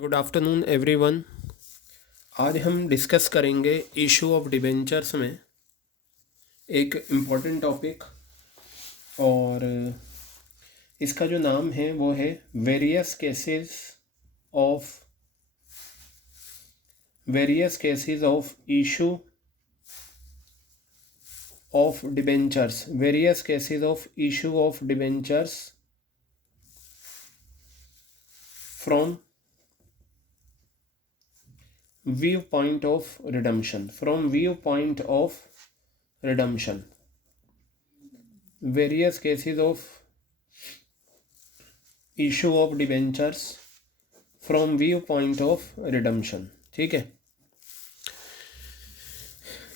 Good afternoon everyone. आज हम discuss करेंगे इशू ऑफ डिबेंचर्स में एक इम्पॉर्टेंट टॉपिक, और इसका जो नाम है वो है various cases of issue of debentures from viewpoint of redemption. Various cases of issue of debentures from viewpoint of redemption. ठीक है,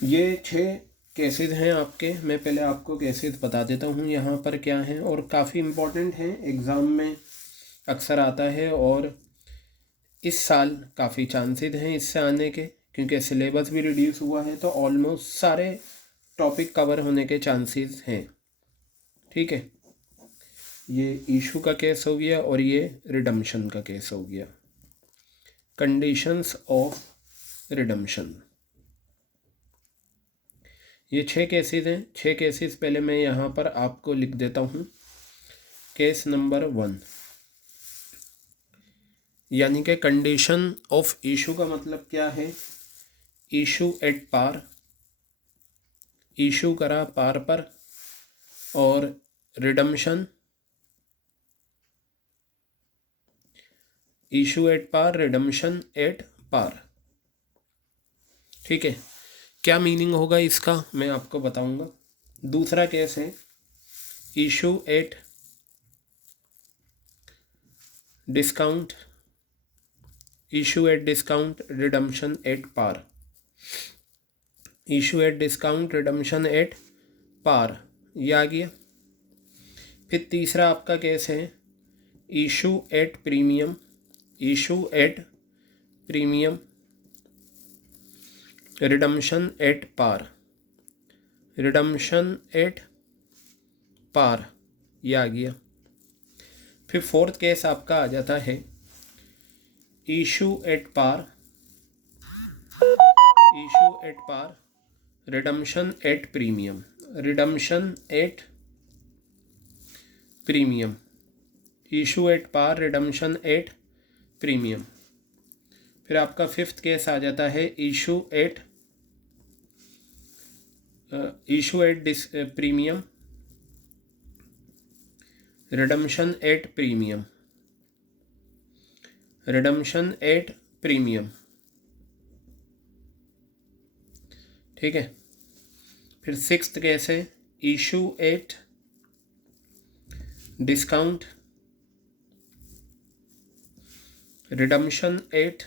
ये 6 केसेस हैं आपके। मैं पहले आपको केसेस बता देता हूँ यहाँ पर क्या हैं, और काफ़ी इम्पोर्टेंट हैं, एग्ज़ाम में अक्सर आता है, और इस साल काफ़ी चांसेस हैं इससे आने के, क्योंकि सिलेबस भी रिड्यूस हुआ है, तो ऑलमोस्ट सारे टॉपिक कवर होने के चांसेस हैं। ठीक है, ये इशू का केस हो गया और ये रिडम्पशन का केस हो गया। कंडीशंस ऑफ रिडम्पशन, ये 6 केसेस हैं। 6 केसेस पहले मैं यहाँ पर आपको लिख देता हूँ। केस नंबर 1, यानी कि कंडीशन ऑफ इशू का मतलब क्या है? इशू एट पार, इशू करा पार पर, और redemption, issue at par, redemption at par. ठीक है, क्या मीनिंग होगा इसका मैं आपको बताऊंगा। दूसरा केस है issue at discount, issue at discount, redemption at par. Issue at discount, redemption at par, ये आ गया। फिर तीसरा आपका केस है issue at premium, redemption at par, ये आ गया। फिर फोर्थ केस आपका आ जाता है issue at par, redemption at premium, issue at par, redemption at premium. फिर आपका फिफ्थ केस आ जाता है issue at premium, redemption at premium. ठीक है, फिर सिक्स्थ केस है issue at discount, redemption at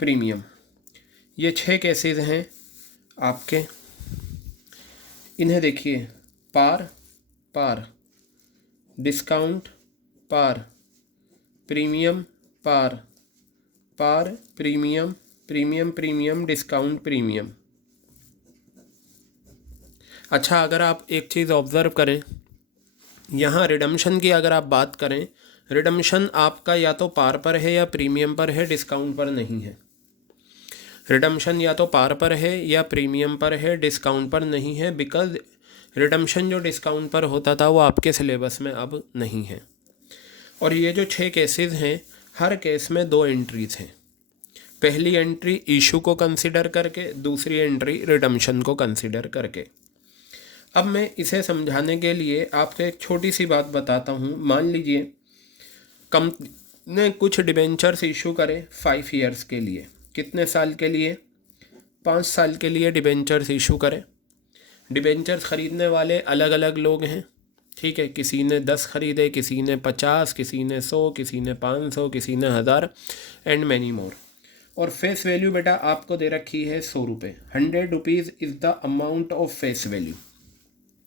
premium. ये 6 केसेस हैं आपके। इन्हें देखिए, par par, discount par, premium par, par premium, premium discount premium. अच्छा, अगर आप एक चीज़ ऑब्ज़र्व करें, यहाँ रिडम्पशन की अगर आप बात करें, रिडम्पशन आपका या तो पार पर है या प्रीमियम पर है, डिस्काउंट पर नहीं है। रिडम्पशन या तो पार पर है या प्रीमियम पर है, डिस्काउंट पर नहीं है, बिकॉज रिडम्पशन जो डिस्काउंट पर होता था वो आपके सिलेबस में अब नहीं है। और ये जो 6 केसेस हैं, हर केस में 2 एंट्रीज हैं। पहली एंट्री इशू को कंसिडर करके, दूसरी एंट्री रिडम्पशन को कंसिडर करके। अब मैं इसे समझाने के लिए आपको एक छोटी सी बात बताता हूँ। मान लीजिए कंपनी ने कुछ डिबेंचर्स इशू करे 5 ईयर्स के लिए। कितने साल के लिए? 5 साल के लिए डिबेंचर्स इशू करे। डिबेंचर्स ख़रीदने वाले अलग अलग लोग हैं। ठीक है, किसी ने 10 खरीदे, किसी ने 50, किसी ने 100, किसी ने 500, किसी ने 1000 एंड मैनी मोर। और फेस वैल्यू बेटा आपको दे रखी है 100 रुपये। 100 rupees is the amount of face value.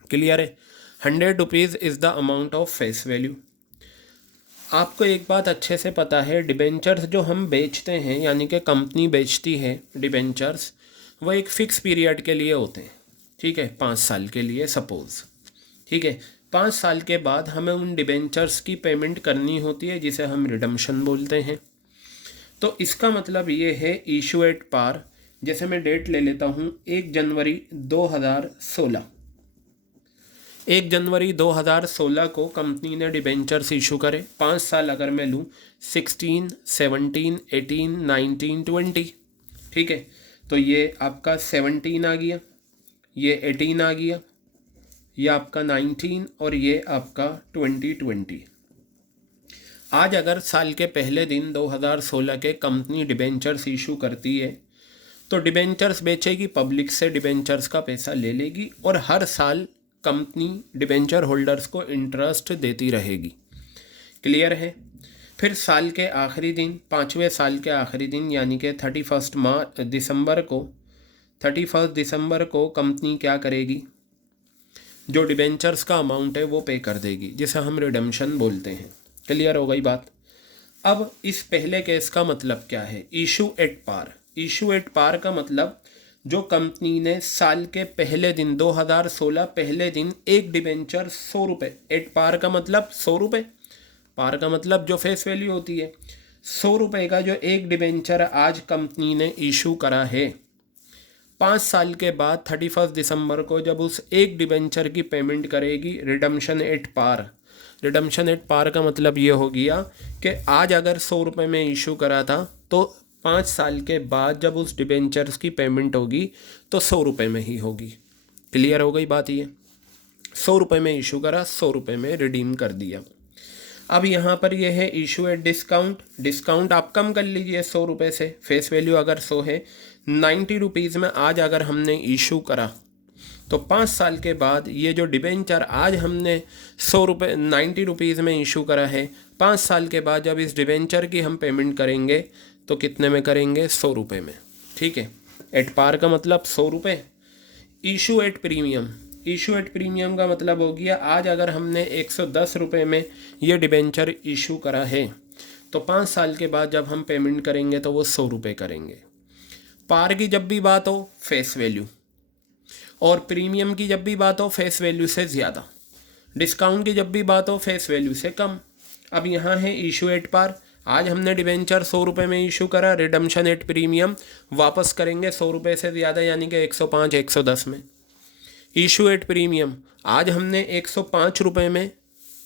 Clear है? 100 rupees is the amount of face value. आपको एक बात अच्छे से पता है, डिबेंचर्स जो हम बेचते हैं, यानी कि कंपनी बेचती है डिबेंचर्स, वो एक फ़िक्स पीरियड के लिए होते हैं। ठीक है, 5 साल के लिए सपोज़। ठीक है, 5 साल के बाद हमें उन डिबेंचर्स की पेमेंट करनी होती है, जिसे हम रिडम्पशन बोलते हैं। तो इसका मतलब ये है इशू एट पार। जैसे मैं डेट ले लेता हूँ 1 जनवरी 2016। 1 जनवरी 2016 को कंपनी ने डिबेंचर्स इशू करे। 5 साल अगर मैं लूँ 16, 17, 18, 19, 20, ठीक है। तो ये आपका 17 आ गया, ये 18 आ गया, ये आपका 19 और ये आपका 2020। आज अगर साल के पहले दिन 2016 के कंपनी डिबेंचर्स इशू करती है तो डिबेंचर्स बेचेगी, पब्लिक से डिबेंचर्स का पैसा ले लेगी और हर साल कंपनी डिबेंचर होल्डर्स को इंटरेस्ट देती रहेगी। क्लियर है। फिर साल के आखिरी दिन, 5वें साल के आखिरी दिन यानी कि 31 दिसंबर को कंपनी क्या करेगी, जो डिबेंचर्स का अमाउंट है वो पे कर देगी, जिसे हम रिडम्पशन बोलते हैं। क्लियर हो गई बात। अब इस पहले केस का मतलब क्या है, issue at par. Issue at par का मतलब जो कंपनी ने साल के पहले दिन 2016 पहले दिन एक डिबेंचर 100 रुपये, एट पार का मतलब 100 रुपये, पार का मतलब जो फेस वैल्यू होती है, 100 रुपये का जो एक डिबेंचर आज कंपनी ने इशू करा है, 5 साल के बाद 31 दिसंबर को जब उस एक डिबेंचर की पेमेंट करेगी redemption at par. Redemption at par का मतलब ये हो गया कि आज अगर 100 रुपये में इशू करा था तो 5 साल के बाद जब उस डिबेंचर्स की पेमेंट होगी तो 100 रुपये में ही होगी। क्लियर हो गई बात। ये 100 रुपये में इशू करा, 100 रुपये में रिडीम कर दिया। अब यहाँ पर ये है इशू एट डिस्काउंट। डिस्काउंट आप कम कर लीजिए 100 रुपये से, फेस वैल्यू अगर 100 है, 90 रुपीज़ में आज अगर हमने इशू करा तो 5 साल के बाद ये जो डिबेंचर आज हमने 90 रुपीज़ में इशू करा है, 5 साल के बाद जब इस डिबेंचर की हम पेमेंट करेंगे तो कितने में करेंगे, 100 रुपये में। ठीक है। एट पार का मतलब 100 रुपये। Issue at premium. Issue at premium का मतलब हो गया आज अगर हमने 110 रुपये में ये डिबेंचर इशू करा है तो 5 साल के बाद जब हम पेमेंट करेंगे तो वो 100 रुपये करेंगे। पार की जब भी बात हो फेस वैल्यू, और प्रीमियम की जब भी बात हो फेस वैल्यू से ज़्यादा, डिस्काउंट की जब भी बात हो फेस वैल्यू से कम। अब यहाँ है इशू एट पार। आज हमने डिबेंचर 100 रुपये में इशू करा, रिडम्पशन एट प्रीमियम वापस करेंगे 100 रुपये से ज़्यादा यानी कि 105, 110 में। इशू एट प्रीमियम, आज हमने 105 रुपये में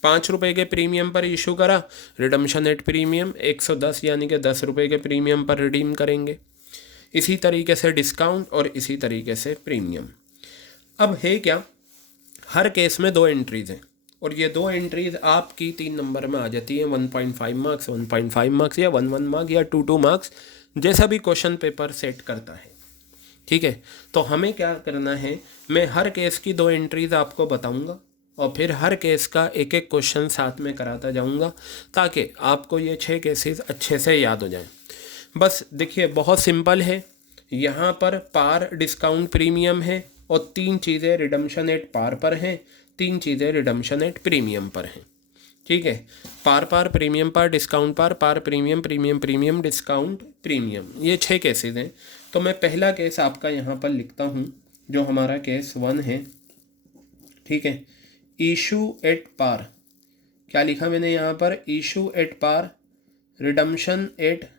5 रुपये के प्रीमियम पर इशू करा, रिडम्पशन एट प्रीमियम 110 यानी कि 10 रुपये के प्रीमियम पर रिडीम करेंगे। इसी तरीके से डिस्काउंट और इसी तरीके से प्रीमियम। अब है क्या, हर केस में 2 एंट्रीज़ हैं और ये 2 एंट्रीज़ आपकी 3 नंबर में आ जाती हैं, 1.5 मार्क्स, 1.5 मार्क्स या 1 मार्क्स या 2 मार्क्स, जैसा भी क्वेश्चन पेपर सेट करता है। ठीक है। तो हमें क्या करना है, मैं हर केस की 2 एंट्रीज़ आपको बताऊंगा और फिर हर केस का एक एक क्वेश्चन साथ में कराता जाऊंगा ताकि आपको ये 6 केसेस अच्छे से याद हो जाएं। बस देखिए बहुत सिंपल है, यहाँ पर पार, डिस्काउंट, प्रीमियम है और 3 चीज़ें रिडम्पशन एट पार पर हैं, 3 चीज़ें रिडम्पशन एट प्रीमियम पर हैं। ठीक है। Par par, premium par, discount par, par premium, premium premium, discount premium, ये 6 केसेस हैं। तो मैं पहला केस आपका यहाँ पर लिखता हूँ जो हमारा केस 1 है। ठीक है। इशू एट पार, क्या लिखा मैंने यहाँ पर, issue at par, redemption at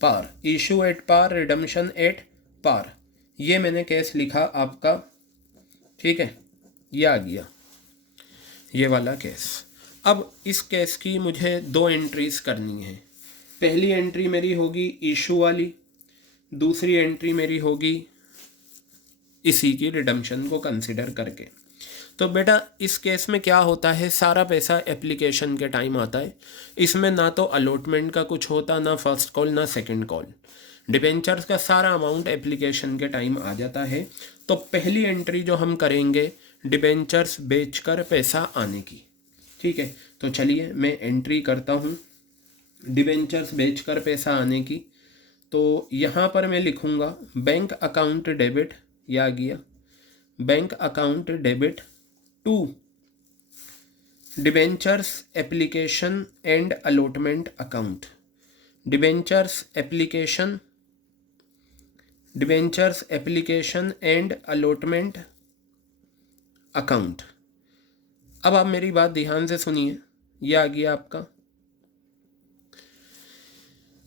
par, issue at par, redemption at par, ये मैंने केस लिखा आपका। ठीक है, ये आ गया ये वाला केस। अब इस केस की मुझे 2 एंट्रीज करनी है। पहली एंट्री मेरी होगी इशू वाली, दूसरी एंट्री मेरी होगी इसी की रिडम्पशन को कंसिडर करके। तो बेटा इस केस में क्या होता है, सारा पैसा एप्लीकेशन के टाइम आता है। इसमें ना तो अलॉटमेंट का कुछ होता, ना फर्स्ट कॉल ना सेकंड कॉल, डिबेंचर्स का सारा अमाउंट एप्लीकेशन के टाइम आ जाता है। तो पहली एंट्री जो हम करेंगे डिबेंचर्स बेचकर पैसा आने की। ठीक है। तो चलिए मैं एंट्री करता हूँ डिबेंचर्स बेचकर पैसा आने की। तो यहाँ पर मैं लिखूँगा बैंक अकाउंट डेबिट, यह आ गया bank account debit to debentures application and allotment account, debentures application and allotment account. अब आप मेरी बात ध्यान से सुनिए, ये आ गया आपका।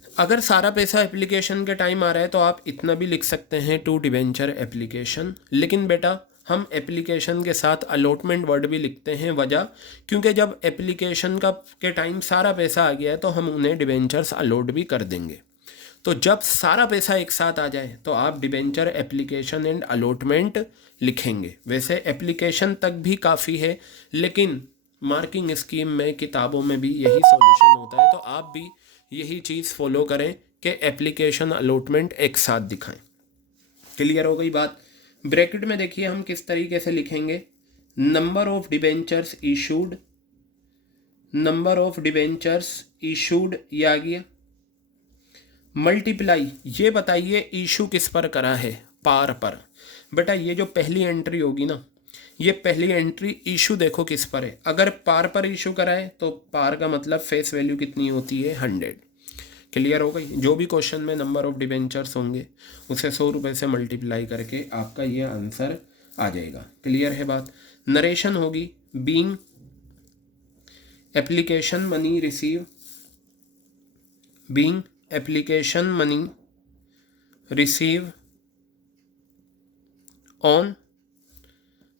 अगर सारा पैसा एप्लीकेशन के टाइम आ रहा है तो आप इतना भी लिख सकते हैं टू डिवेंचर एप्लीकेशन, लेकिन बेटा हम एप्लीकेशन के साथ अलॉटमेंट वर्ड भी लिखते हैं। वजह, क्योंकि जब एप्लीकेशन का के टाइम सारा पैसा आ गया है तो हम उन्हें डिवेंचर्स अलॉट भी कर देंगे। तो जब सारा पैसा एक साथ आ जाए तो आप डिवेंचर एप्लीकेशन एंड अलॉटमेंट लिखेंगे। वैसे एप्लीकेशन तक भी काफ़ी है, लेकिन मार्किंग स्कीम में किताबों में भी यही सॉल्यूशन होता है, तो आप भी यही चीज़ फॉलो करें कि एप्लीकेशन अलॉटमेंट एक साथ दिखाएं। क्लियर हो गई बात। ब्रैकेट में देखिए हम किस तरीके से लिखेंगे, number of debentures issued, number of debentures issued ये आ गया, मल्टीप्लाई, ये बताइए इशू किस पर करा है, पार पर। बेटा ये जो पहली एंट्री होगी ना, ये पहली एंट्री इशू देखो किस पर है। अगर पार पर इशू करा है तो पार का मतलब फेस वैल्यू कितनी होती है, 100। क्लियर हो गई। जो भी क्वेश्चन में नंबर ऑफ डिबेंचर्स होंगे उसे 100 रुपये से मल्टीप्लाई करके आपका ये आंसर आ जाएगा। क्लियर है बात। नरेशन होगी, being application money receive, being application money receive on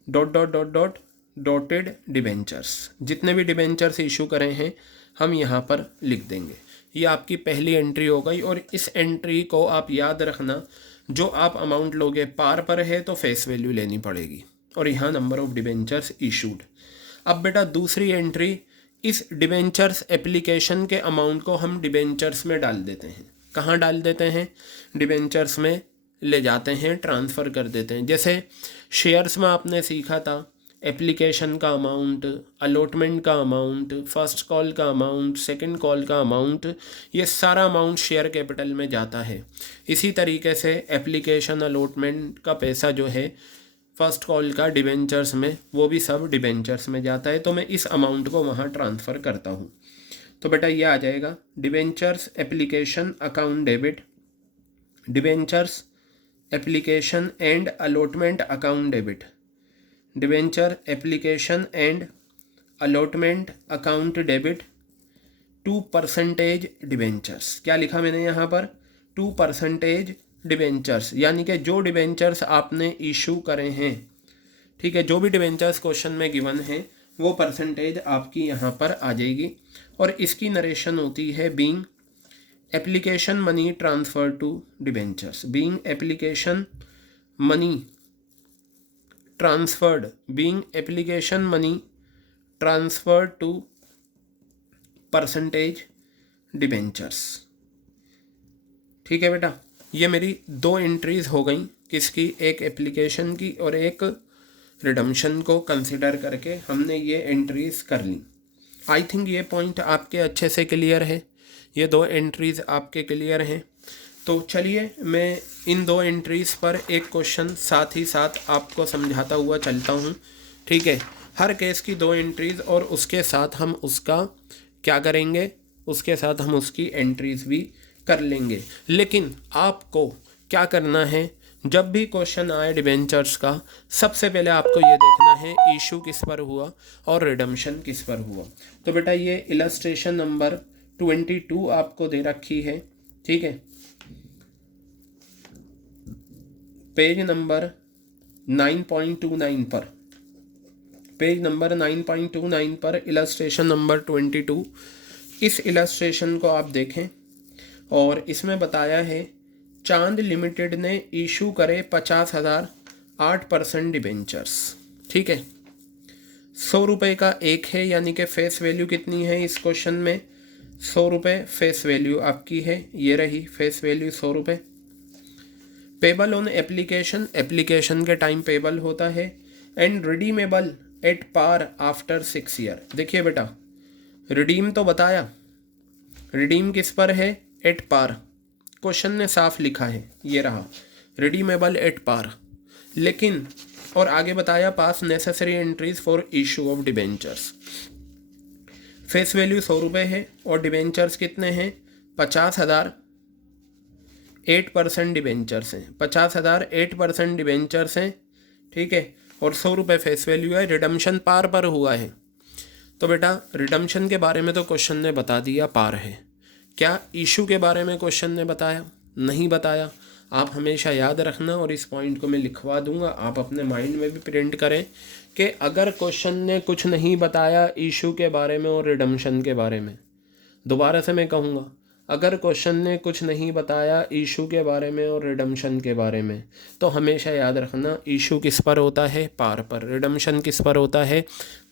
dot dot dot dot dotted debentures. जितने भी डिबेंचर्स इशू करें हैं हम यहाँ पर लिख देंगे। ये आपकी पहली एंट्री हो गई, और इस एंट्री को आप याद रखना, जो आप अमाउंट लोगे पार पर है तो फेस वैल्यू लेनी पड़ेगी, और यहाँ नंबर ऑफ डिबेंचर्स इशूड। अब बेटा दूसरी एंट्री, इस डिबेंचर्स एप्लीकेशन के अमाउंट को हम डिबेंचर्स में डाल देते हैं। कहाँ डाल देते हैं, डिबेंचर्स में ले जाते हैं, ट्रांसफ़र कर देते हैं। जैसे शेयर्स में आपने सीखा था एप्लीकेशन का अमाउंट, अलॉटमेंट का अमाउंट, फर्स्ट कॉल का अमाउंट, सेकंड कॉल का अमाउंट, ये सारा अमाउंट शेयर कैपिटल में जाता है। इसी तरीके से एप्लीकेशन अलॉटमेंट का पैसा जो है फर्स्ट कॉल का डिबेंचर्स में, वो भी सब डिबेंचर्स में जाता है। तो मैं इस अमाउंट को वहाँ ट्रांसफ़र करता हूँ। तो बेटा ये आ जाएगा debentures application account debit, debentures application and allotment account debit, debenture application and allotment account debit to percentage debentures. क्या लिखा मैंने यहाँ पर, 2% डिबेंचर्स, यानी कि जो डिबेंचर्स आपने इशू करे हैं, ठीक है, जो भी डिबेंचर्स क्वेश्चन में गिवन है वो परसेंटेज आपकी यहाँ पर आ जाएगी। और इसकी नरेशन होती है being application money transfer to debentures, being application money transferred, being application money transferred to percentage debentures. ठीक है बेटा, ये मेरी 2 एंट्रीज हो गई, किसकी, एक एप्लीकेशन की और एक रिडम्पशन को कंसिडर करके हमने ये एंट्रीज कर ली। आई थिंक ये पॉइंट आपके अच्छे से क्लियर है, ये 2 एंट्रीज आपके क्लियर हैं। तो चलिए मैं इन 2 एंट्रीज़ पर एक क्वेश्चन साथ ही साथ आपको समझाता हुआ चलता हूँ। ठीक है, हर केस की 2 एंट्रीज़ और उसके साथ हम उसका क्या करेंगे, उसके साथ हम उसकी एंट्रीज़ भी कर लेंगे। लेकिन आपको क्या करना है, जब भी क्वेश्चन आए डिबेंचर्स का, सबसे पहले आपको ये देखना है इशू किस पर हुआ और रिडम्पशन किस पर हुआ। तो बेटा ये इलस्ट्रेशन नंबर 22 आपको दे रखी है। ठीक है, पेज नंबर 9.29 पर, पेज नंबर 9.29 पर इलस्ट्रेशन नंबर 22, इस इलस्ट्रेशन को आप देखें और इसमें बताया है चांद लिमिटेड ने इशू करे 50,000 8% डिबेंचर्स। ठीक है, 100 रुपये का एक है, यानी कि फेस वैल्यू कितनी है इस क्वेश्चन में, 100 रुपये फेस वैल्यू आपकी है, ये रही फेस वैल्यू 100 रुपये। पेबल ऑन एप्लीकेशन, एप्लीकेशन के टाइम पेबल होता है, and redeemable at par after 6 year. देखिए बेटा रिडीम तो बताया, रिडीम किस पर है, एट पार, क्वेश्चन ने साफ लिखा है, ये रहा रिडीमेबल एट पार। लेकिन और आगे बताया पास necessary entries for issue of debentures. Face value 100 रुपये है और डिबेंचर्स कितने हैं, 50,000, 8% डिबेंचर्स हैं, 50,000 8% डिबेंचर्स हैं। ठीक है, और 100 रुपये फेस वैल्यू है, रिडम्पशन पार पर हुआ है, तो बेटा रिडम्पशन के बारे में तो क्वेश्चन ने बता दिया पार है। क्या इशू के बारे में क्वेश्चन ने बताया? नहीं बताया। आप हमेशा याद रखना, और इस पॉइंट को मैं लिखवा दूंगा, आप अपने माइंड में भी प्रिंट करें कि अगर क्वेश्चन ने कुछ नहीं बताया इशू के बारे में और रिडम्पशन के बारे में, दोबारा से मैं कहूँगा, अगर क्वेश्चन ने कुछ नहीं बताया इशू के बारे में और रिडम्पशन के बारे में, तो हमेशा याद रखना इशू किस पर होता है? पार पर। रिडम्पशन किस पर होता है?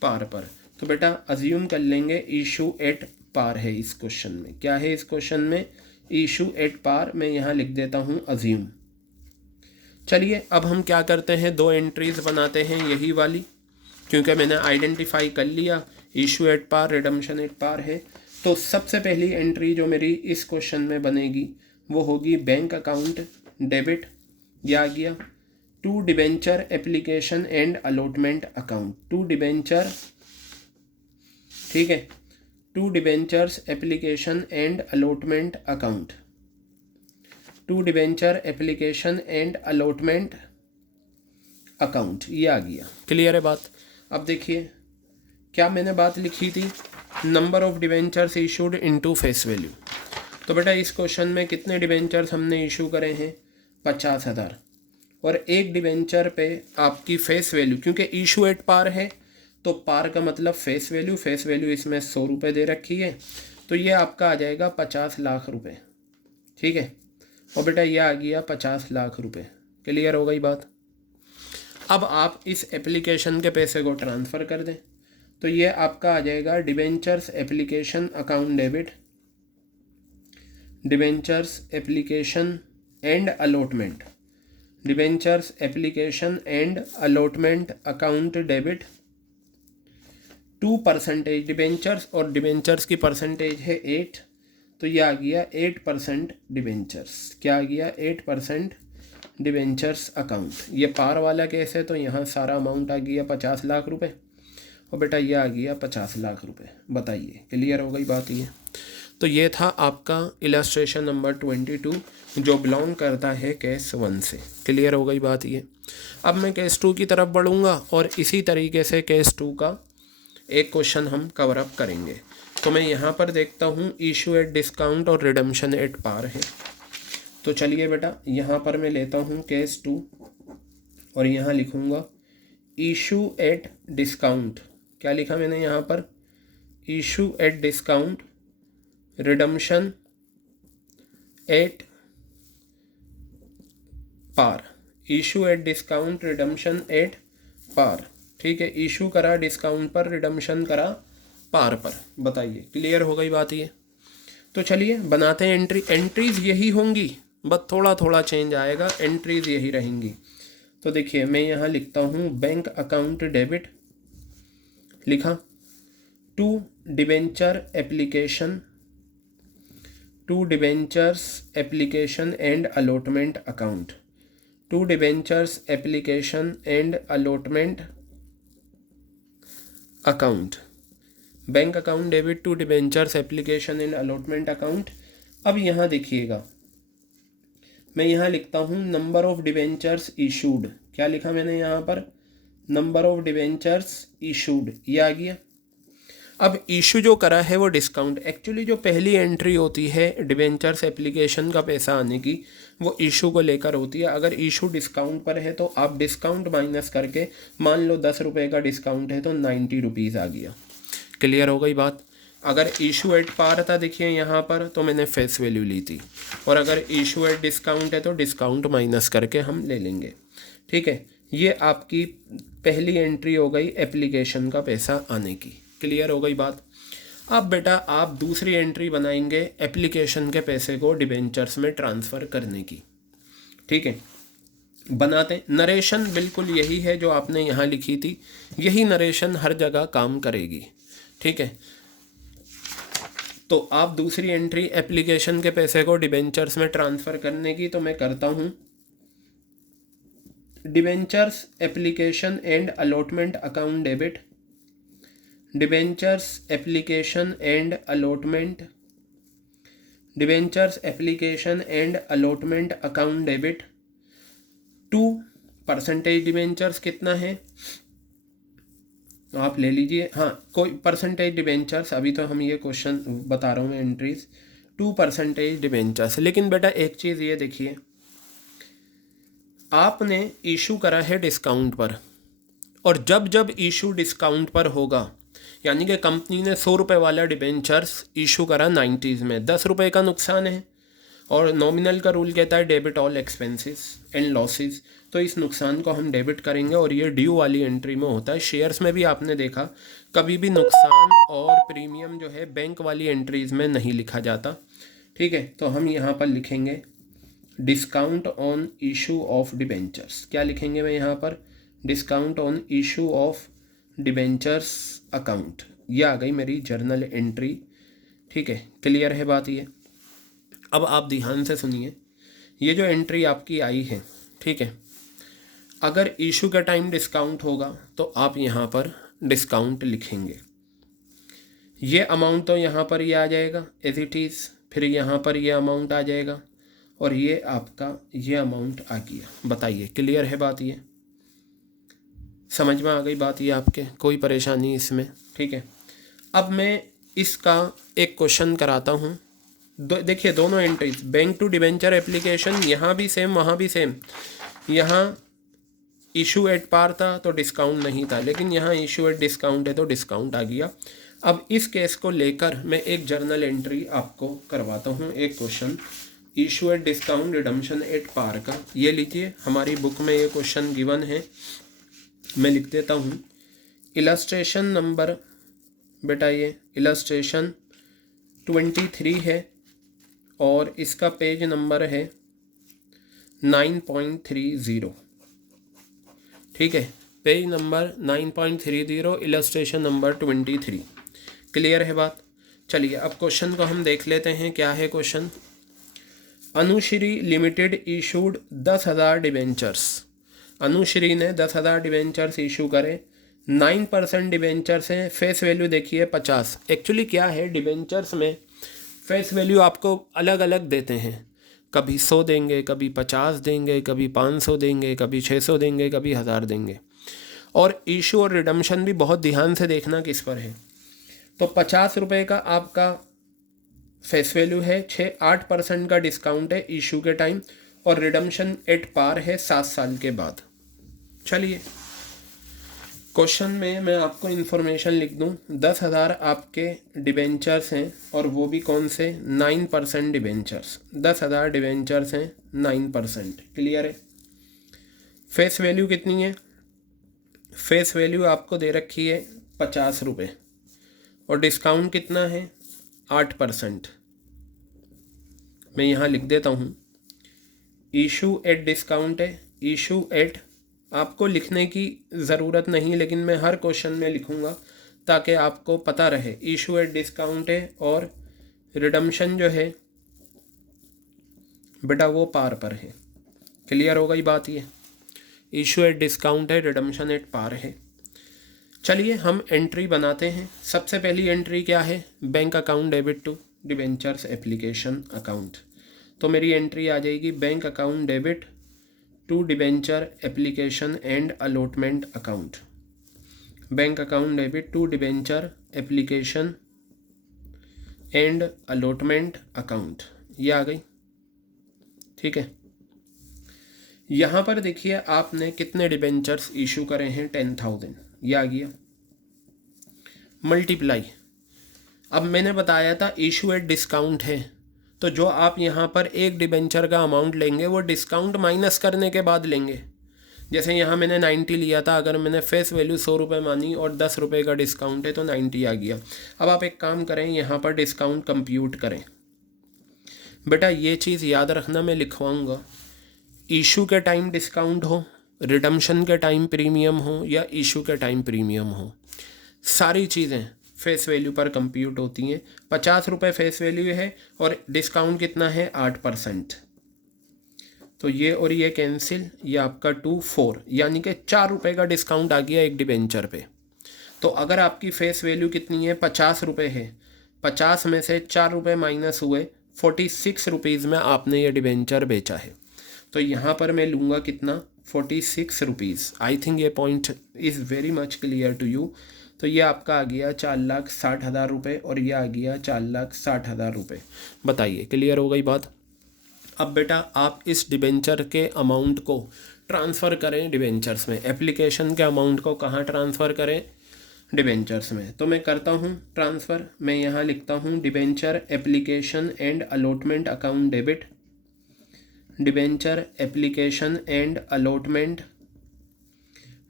पार पर। तो बेटा अज्यूम कर लेंगे इशू एट पार है इस क्वेश्चन में। क्या है इस क्वेश्चन में? Issue at par. मैं यहाँ लिख देता हूँ अज्यूम। चलिए अब हम क्या करते हैं, दो एंट्रीज बनाते हैं यही वाली, क्योंकि मैंने आइडेंटिफाई कर लिया issue at par, redemption at par है। तो सबसे पहली एंट्री जो मेरी इस क्वेश्चन में बनेगी वो होगी बैंक अकाउंट डेबिट, यह आ गया, to debenture application and allotment account. To debenture, ठीक है, to debentures application and allotment account, to debenture application and allotment account, ये आ गया। क्लियर है बात? अब देखिए क्या मैंने बात लिखी थी, number of debentures issued into face value. तो बेटा इस क्वेश्चन में कितने डिबेंचर्स हमने इशू करे हैं? 50,000। और एक डिबेंचर पे आपकी फेस वैल्यू, क्योंकि इशू एट पार है तो पार का मतलब फेस वैल्यू, फेस वैल्यू इसमें 100 रुपये दे रखी है, तो ये आपका आ जाएगा 50 लाख रुपए। ठीक है, और बेटा ये आ गया 50 लाख रुपए। क्लियर हो गई बात? अब आप इस एप्लीकेशन के पैसे को ट्रांसफ़र कर दें, तो ये आपका आ जाएगा debentures application account debit, debentures application and allotment, debentures application and allotment account debit, 2% debentures, और डिबेंचर्स की परसेंटेज है 8, तो ये आ गया 8% डिबेंचर्स। क्या आ गया? 8% डिबेंचर्स अकाउंट। ये पार वाला केस है तो यहाँ सारा अमाउंट आ गया 50 लाख रुपए, और बेटा ये आ गया 50 लाख रुपए। बताइए क्लियर हो गई बात? ये तो ये था आपका इलस्ट्रेशन नंबर 22 जो बिलोंग करता है केस 1 से। क्लियर हो गई बात? ये अब मैं केस 2 की तरफ बढ़ूँगा और इसी तरीके से केस 2 का एक क्वेश्चन हम कवर अप करेंगे। तो मैं यहाँ पर देखता हूँ इशू एट डिस्काउंट और रिडम्पशन एट पार है। तो चलिए बेटा यहाँ पर मैं लेता हूँ केस 2 और यहाँ लिखूँगा इशू एट डिस्काउंट। क्या लिखा मैंने यहाँ पर? Issue at discount, redemption at par. Issue at discount, redemption at par. ठीक है, इशू करा डिस्काउंट पर, रिडम्पशन करा पार पर। बताइए क्लियर हो गई बात? ये तो चलिए बनाते हैं एंट्री। एंट्रीज यही होंगी, बस थोड़ा थोड़ा चेंज आएगा, एंट्रीज यही रहेंगी। तो देखिए मैं यहाँ लिखता हूँ बैंक अकाउंट डेबिट, लिखा, to debenture application, to debentures application and allotment account, to debentures application and allotment account, bank account debit to debentures application and allotment account. अब यहाँ देखिएगा मैं यहाँ लिखता हूँ नंबर ऑफ डिबेंचर्स इशूड। क्या लिखा मैंने यहाँ पर? नंबर ऑफ डिबेंचर्स इशूड, ये आ गया। अब इशू जो करा है वो डिस्काउंट, एक्चुअली जो पहली एंट्री होती है डिबेंचर्स एप्लीकेशन का पैसा आने की, वो इशू को लेकर होती है। अगर इशू डिस्काउंट पर है तो आप डिस्काउंट माइनस करके, मान लो 10 रुपये का डिस्काउंट है तो 90 रुपीज़ आ गया। क्लियर हो गई बात? अगर इशू एट पार था देखिए यहाँ पर, तो मैंने फेस वैल्यू ली थी, और अगर इशू एट डिस्काउंट है तो डिस्काउंट माइनस करके हम ले लेंगे। ठीक है, ये आपकी पहली एंट्री हो गई एप्लीकेशन का पैसा आने की। क्लियर हो गई बात? अब बेटा आप दूसरी एंट्री बनाएंगे एप्लीकेशन के पैसे को डिबेंचर्स में ट्रांसफ़र करने की। ठीक है, बनाते। नरेशन बिल्कुल यही है जो आपने यहाँ लिखी थी, यही नरेशन हर जगह काम करेगी। ठीक है, तो आप दूसरी एंट्री एप्लीकेशन के पैसे को डिबेंचर्स में ट्रांसफ़र करने की, तो मैं करता हूँ debentures application and allotment account debit, debentures application and allotment, debentures application and allotment account debit, 2% debentures कितना है? आप ले लीजिए। हाँ, कोई परसेंटेज डिबेंचर्स, अभी तो हम ये क्वेश्चन बता रहा हूँ मैं एंट्रीज, 2% डिबेंचर्स। लेकिन बेटा एक चीज़ ये देखिए, आपने इशू करा है डिस्काउंट पर, और जब जब इशू डिस्काउंट पर होगा, यानी कि कंपनी ने 100 रुपये वाला डिबेंचर्स इशू करा 90s में, 10 रुपये का नुकसान है, और नॉमिनल का रूल कहता है debit all expenses and losses, तो इस नुकसान को हम डेबिट करेंगे, और ये ड्यू वाली एंट्री में होता है। शेयर्स में भी आपने देखा कभी भी नुकसान और प्रीमियम जो है बैंक वाली एंट्रीज़ में नहीं लिखा जाता। ठीक है, तो हम यहाँ पर लिखेंगे discount on issue of debentures. क्या लिखेंगे मैं यहाँ पर? Discount on issue of debentures account. ये आ गई मेरी जर्नल एंट्री। ठीक है, क्लियर है बात ये? अब आप ध्यान से सुनिए, ये जो एंट्री आपकी आई है, ठीक है, अगर इशू का टाइम डिस्काउंट होगा तो आप यहाँ पर डिस्काउंट लिखेंगे। ये अमाउंट तो यहाँ पर ये आ जाएगा एज इट इज़, फिर यहाँ पर ये अमाउंट आ जाएगा, और ये आपका ये अमाउंट आ गया। बताइए, क्लियर है बात ये? समझ में आ गई बात ये आपके? कोई परेशानी इसमें? ठीक है, अब मैं इसका एक क्वेश्चन कराता हूँ। देखिए दोनों entries, bank to debenture application, यहाँ भी सेम वहाँ भी सेम। यहाँ इशू एट पार था तो डिस्काउंट नहीं था, लेकिन यहाँ इशू एट डिस्काउंट है तो डिस्काउंट आ गया। अब इस केस को लेकर मैं एक जर्नल एंट्री आपको करवाता हूँ, एक question issue at discount redemption at par का। ये लीजिए, हमारी बुक में ये क्वेश्चन गिवन है, मैं लिख देता हूँ। इलस्ट्रेशन नंबर, बेटा ये इलस्ट्रेशन 23 है, और इसका पेज नंबर है 9.30। ठीक है, page number 9.30, illustration number 23। Clear है बात? चलिए अब क्वेश्चन को हम देख लेते हैं। क्या है question? Anushree Limited issued 10,000 debentures. Anushree ने 10,000 डिबेंचर्स इशू करे, 9% डिबेंचर्स हैं, फेस वैल्यू देखिए 50। एक्चुअली क्या है, डिबेंचर्स में फेस वैल्यू आपको अलग अलग देते हैं, कभी 100 देंगे, कभी 50 देंगे, कभी 500 देंगे, कभी 600 देंगे, कभी 1000 देंगे। और इशू और रिडम्पशन भी बहुत ध्यान से देखना किस पर है। तो 50 रुपये का आपका फेस वैल्यू है, 8% का डिस्काउंट है इशू के टाइम, और रिडम्पशन एट पार है 7 साल के बाद। चलिए क्वेश्चन में मैं आपको इन्फॉर्मेशन लिख दूं, 10,000 आपके डिबेंचर्स हैं, और वो भी कौन से? 9% डिबेंचर्स। 10,000 डिबेंचर्स हैं, 9%। क्लियर है? फेस वैल्यू कितनी है? फेस वैल्यू आपको दे रखी है 50 रुपये, और डिस्काउंट कितना है? 8%। मैं यहाँ लिख देता हूँ, इशू एट डिस्काउंट है, इशू एट आपको लिखने की ज़रूरत नहीं, लेकिन मैं हर क्वेश्चन में लिखूँगा ताकि आपको पता रहे। इशू एट डिस्काउंट है, और रिडम्पशन जो है बेटा वो पार पर है। क्लियर हो गई बात ये? इशू एट डिस्काउंट है, रिडम्पशन एट पार है। चलिए हम एंट्री बनाते हैं। सबसे पहली एंट्री क्या है? Bank account debit to debentures application account. तो मेरी एंट्री आ जाएगी bank account debit to debenture application and allotment account. Bank account debit to debenture application and allotment account, ये आ गई। ठीक है, यहाँ पर देखिए आपने कितने डिबेंचर्स इशू करे हैं? 10,000, ये आ गया। मल्टीप्लाई, अब मैंने बताया था इशू एट डिस्काउंट है, तो जो आप यहाँ पर एक डिबेंचर का अमाउंट लेंगे वो डिस्काउंट माइनस करने के बाद लेंगे। जैसे यहाँ मैंने 90 लिया था, अगर मैंने फेस वैल्यू 100 रुपये मानी और 10 रुपये का डिस्काउंट है तो 90 आ गया। अब आप एक काम करें, यहाँ पर डिस्काउंट कंप्यूट करें। बेटा ये चीज़ याद रखना, मैं लिखवाऊँगा, इशू के टाइम डिस्काउंट हो, रिडम्पशन के टाइम प्रीमियम हो, या इशू के टाइम प्रीमियम हो, सारी चीज़ें फेस वैल्यू पर कंप्यूट होती हैं। 50 रुपये फेस वैल्यू है, और डिस्काउंट कितना है? 8%। तो ये और ये कैंसिल, ये आपका 2 4, यानी कि 4 रुपये का डिस्काउंट आ गया एक डिबेंचर पे। तो अगर आपकी फेस वैल्यू कितनी है? 50 रुपये है, 50 में से 4 रुपये माइनस हुए, 46 रुपीज़ में आपने ये डिबेंचर बेचा है। तो यहाँ पर मैं लूँगा कितना? 46 रुपीज़। आई थिंक ये point is very much clear to you. तो ये आपका आ गया 4,60,000 रुपये और ये आ गया 4,60,000 रुपये। बताइए क्लियर हो गई बात। अब बेटा आप इस डिबेंचर के अमाउंट को ट्रांसफ़र करें डिबेंचर्स में। एप्लीकेशन के अमाउंट को कहाँ ट्रांसफ़र करें? डिबेंचर्स में। तो मैं करता हूँ ट्रांसफ़र। मैं यहाँ लिखता हूँ debenture application and allotment account debit, debenture application and allotment,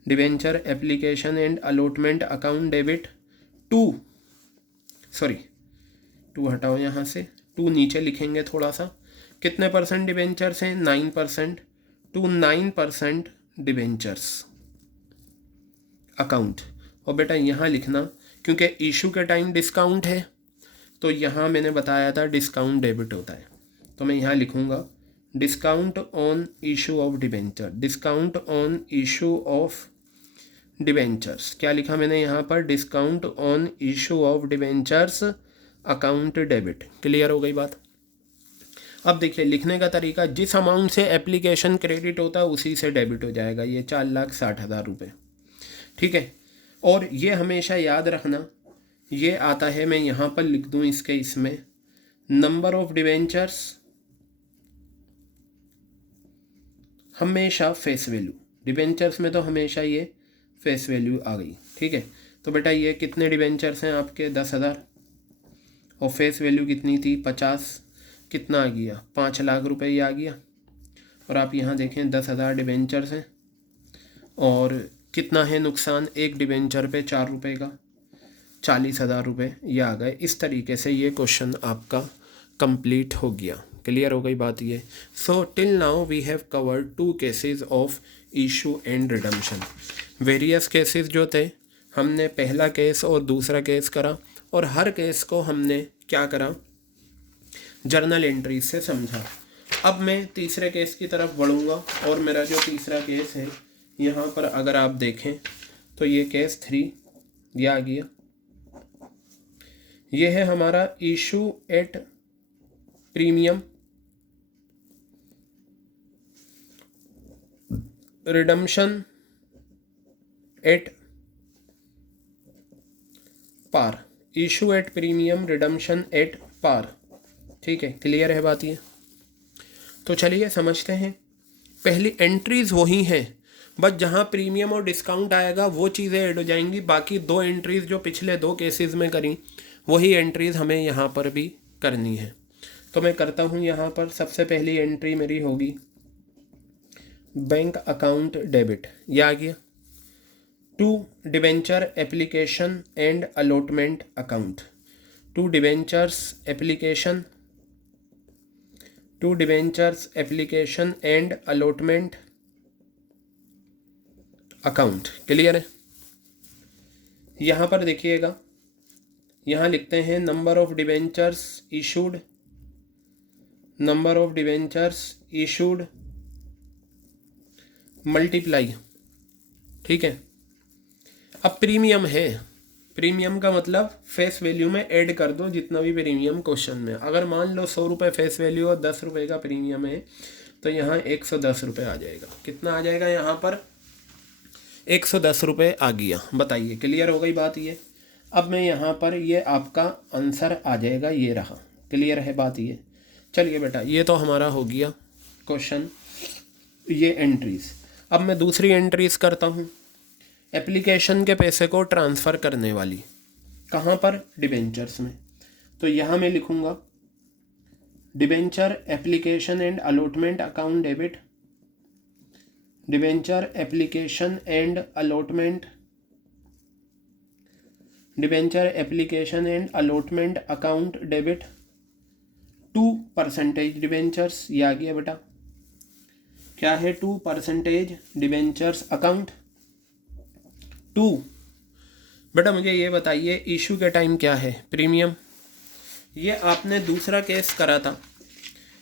debenture application and allotment account debit to हटाओ यहाँ से, 2 नीचे लिखेंगे थोड़ा सा। कितने परसेंट डिबेंचर्स हैं? 9%। To 9% debentures account. और बेटा यहाँ लिखना, क्योंकि इशू के टाइम डिस्काउंट है तो यहाँ मैंने बताया था डिस्काउंट डेबिट होता है, तो मैं यहाँ लिखूँगा discount on issue of debenture, discount on issue of debentures. क्या लिखा मैंने यहाँ पर? Discount on issue of debentures account debit. Clear हो गई बात। अब देखिए लिखने का तरीका, जिस अमाउंट से एप्लीकेशन क्रेडिट होता है उसी से डेबिट हो जाएगा। ये 4,60,000 रुपये, ठीक है। और ये हमेशा याद रखना, ये आता है, मैं यहाँ पर लिख दूँ इसमें नंबर ऑफ डिबेंचर्स हमेशा फेस वैल्यू, डिबेंचर्स में तो हमेशा ये फेस वैल्यू आ गई, ठीक है। तो बेटा ये कितने डिबेंचर्स हैं आपके? 10,000 और फेस वैल्यू कितनी थी? 50। कितना आ गया? 5 लाख रुपए ही आ गया। और आप यहाँ देखें 10,000 डिबेंचर्स हैं और कितना है नुकसान एक डिबेंचर पे? 4 रुपये का, 40,000 रुपये ये आ गए। इस तरीके से ये क्वेश्चन आपका कंप्लीट हो गया। क्लियर हो गई बात ये। So till now we have covered 2 cases of issue and redemption. Various cases जो थे, हमने पहला केस और दूसरा केस करा और हर केस को हमने क्या करा? जर्नल एंट्रीज से समझा। अब मैं तीसरे केस की तरफ बढ़ूँगा और मेरा जो तीसरा केस है यहाँ पर अगर आप देखें तो ये केस 3 ये आ गया। ये है हमारा issue at premium, redemption at par, issue at premium, redemption at par, ठीक है। क्लियर है बात ये। तो चलिए समझते हैं। पहली एंट्रीज वही हैं, बस जहाँ प्रीमियम और डिस्काउंट आएगा वो चीज़ें ऐड हो जाएंगी। बाकी 2 एंट्रीज जो पिछले 2 केसेस में करी वही एंट्रीज हमें यहाँ पर भी करनी है। तो मैं करता हूँ यहाँ पर। सबसे पहली एंट्री मेरी होगी बैंक अकाउंट डेबिट, ये आ गया। To debenture application and allotment account, to debentures application, to debentures application and allotment account. Clear है। यहाँ पर देखिएगा, यहाँ लिखते हैं number of debentures issued, number of debentures issued multiply, ठीक है। अब प्रीमियम है, प्रीमियम का मतलब फेस वैल्यू में ऐड कर दो जितना भी प्रीमियम क्वेश्चन में। अगर मान लो 100 रुपये फेस वैल्यू और 10 रुपये का प्रीमियम है तो यहाँ 110 रुपये आ जाएगा। कितना आ जाएगा यहाँ पर? 110 रुपये आ गया। बताइए क्लियर हो गई बात ये। अब मैं यहाँ पर ये आपका आंसर आ जाएगा, ये रहा। क्लियर है बात ये। चलिए बेटा ये तो हमारा हो गया क्वेश्चन, ये एंट्रीज। अब मैं दूसरी एंट्रीज करता हूँ। एप्लीकेशन के पैसे को ट्रांसफ़र करने वाली, कहाँ पर? डिबेंचर्स में। तो यहाँ मैं लिखूँगा debenture application and allotment account debit, debenture application and allotment, debenture application and allotment account debit 2% debentures. ये आ गया बेटा, क्या है? 2% डिबेंचर्स अकाउंट 2। बेटा मुझे ये बताइए इशू के टाइम क्या है? प्रीमियम। ये आपने दूसरा केस करा था,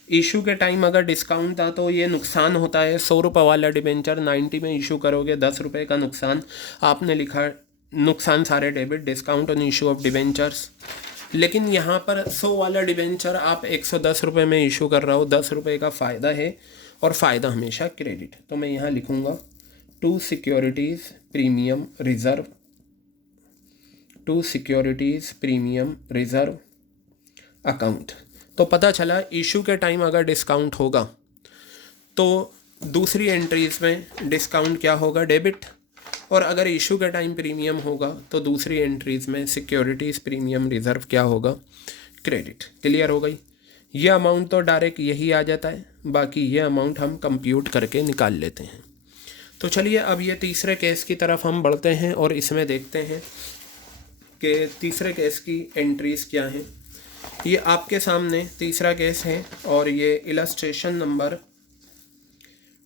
इशू के टाइम अगर डिस्काउंट था तो ये नुकसान होता है। 100 रुपये वाला डिबेंचर 90 में इशू करोगे, 10 रुपये का नुकसान। आपने लिखा नुकसान सारे debit, discount on issue of debentures. लेकिन यहाँ पर 100 वाला डिबेंचर आप 110 रुपये में इशू कर रहे हो, 10 रुपये का फ़ायदा है और फ़ायदा हमेशा क्रेडिट। तो मैं यहाँ लिखूँगा to securities premium reserve to securities premium reserve account. तो पता चला इशू के टाइम अगर डिस्काउंट होगा तो दूसरी एंट्रीज में डिस्काउंट क्या होगा, डेबिट, और अगर इशू के टाइम प्रीमियम होगा तो दूसरी एंट्रीज में सिक्योरिटीज़ प्रीमियम रिजर्व क्या होगा, क्रेडिट। क्लियर हो गई। ये अमाउंट तो डायरेक्ट यही आ जाता है, बाकी ये अमाउंट हम कंप्यूट करके निकाल लेते हैं। तो चलिए अब ये तीसरे केस की तरफ हम बढ़ते हैं और इसमें देखते हैं कि तीसरे केस की एंट्रीज क्या हैं। ये आपके सामने तीसरा केस है और ये illustration number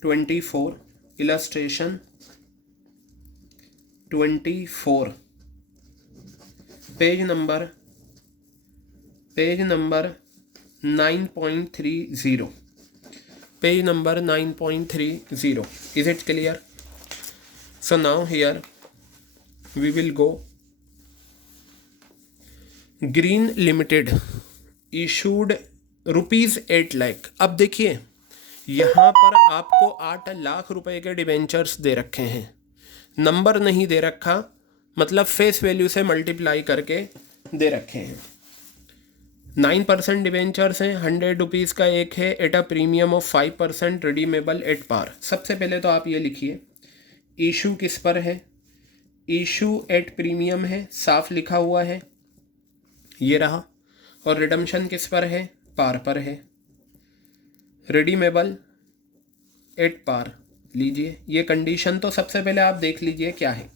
24, illustration 24, page number 9.30, page number 9.30. Is it clear? So now here we will go. Green limited issued ₹8 lakh. अब देखिए यहाँ पर आपको 8 लाख रुपए के डिबेंचर्स दे रखे हैं, नंबर नहीं दे रखा, मतलब फेस वैल्यू से मल्टीप्लाई करके दे रखे हैं। 9% डिबेंचर्स हैं, ₹100 का एक है, at a premium of 5%, redeemable at par. सबसे पहले तो आप ये लिखिए इशू किस पर है, इशू एट प्रीमियम है, साफ लिखा हुआ है, ये रहा। और रिडम्पशन किस पर है, पार पर है, रिडीमेबल एट पार लीजिए। ये कंडीशन तो सबसे पहले आप देख लीजिए क्या है।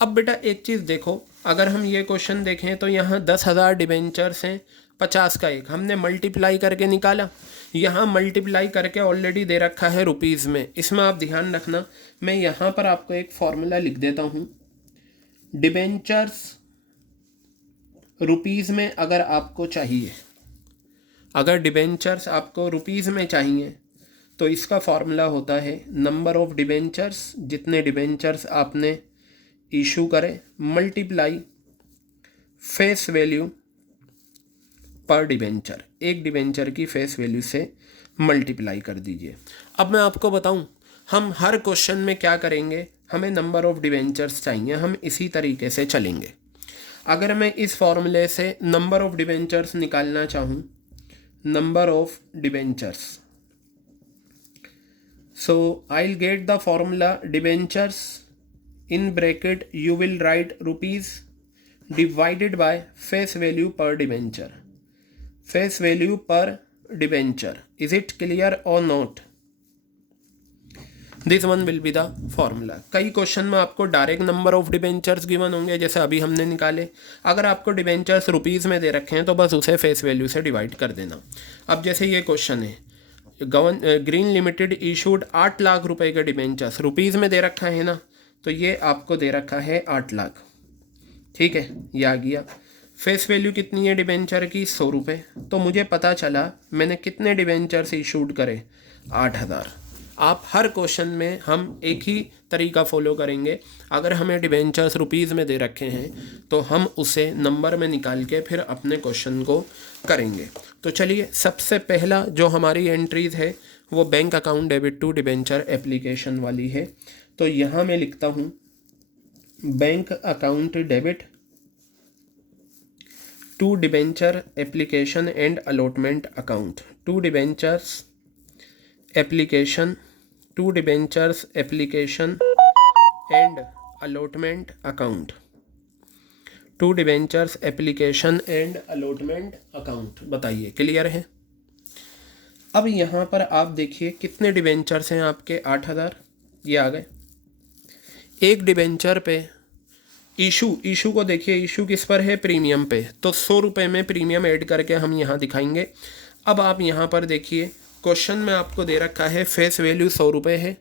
अब बेटा एक चीज़ देखो, अगर हम ये क्वेश्चन देखें तो यहाँ 10,000 डिबेंचर्स हैं, 50 का एक हमने मल्टीप्लाई करके निकाला, यहाँ मल्टीप्लाई करके ऑलरेडी दे रखा है रुपीज़ में। इसमें आप ध्यान रखना, मैं यहाँ पर आपको एक फॉर्मूला लिख देता हूँ। डिबेंचर्स रुपीज़ में अगर आपको चाहिए, अगर डिबेंचर्स आपको रुपीज़ में चाहिए तो इसका फॉर्मूला होता है नंबर ऑफ डिबेंचर्स, जितने डिबेंचर्स आपने इशू करें, मल्टीप्लाई फेस वैल्यू पर डिबेंचर, एक डिबेंचर की फेस वैल्यू से मल्टीप्लाई कर दीजिए। अब मैं आपको बताऊं, हम हर क्वेश्चन में क्या करेंगे, हमें नंबर ऑफ डिबेंचर्स चाहिए, हम इसी तरीके से चलेंगे। अगर मैं इस फॉर्मूले से नंबर ऑफ डिबेंचर्स निकालना चाहूँ, number of debentures, so I will get the formula debentures in bracket you will write rupees divided by face value per debenture, face value per debenture. Is it clear or not? This one will be the formula. कई question में आपको direct number of debentures given होंगे, जैसे अभी हमने निकाले। अगर आपको डिबेंचर्स रुपीज़ में दे रखे हैं तो बस उसे फेस वैल्यू से डिवाइड कर देना। अब जैसे ये क्वेश्चन है, ग्रीन लिमिटेड इशूड 8 लाख रुपए के डिबेंचर्स, रुपीज़ में दे रखा है ना, तो ये आपको दे रखा है 8 लाख, ठीक है, ये आ गया। फेस वैल्यू कितनी है डिबेंचर की, ₹100। तो मुझे पता चला मैंने कितने डिबेंचर्स इशूड करे, 8,000। आप हर क्वेश्चन में हम एक ही तरीका फॉलो करेंगे। अगर हमें डिबेंचर्स रुपीज़ में दे रखे हैं तो हम उसे नंबर में निकाल के फिर अपने क्वेश्चन को करेंगे। तो चलिए, सबसे पहला जो हमारी एंट्रीज है वो bank account debit to debenture application वाली है। तो यहाँ मैं लिखता हूँ bank account debit to debenture application and allotment account, to debentures application, to debentures application and allotment account, to debentures application and allotment account. बताइए क्लियर है? अब यहाँ पर आप देखिए कितने डिबेंचर्स हैं आपके, 8,000, ये आ गए। एक डिबेंचर पे इशू को देखिए, इशू किस पर है, प्रीमियम पे, तो ₹100 में प्रीमियम ऐड करके हम यहाँ दिखाएंगे। अब आप यहाँ पर देखिए क्वेश्चन में आपको दे रखा है फेस वैल्यू ₹100 है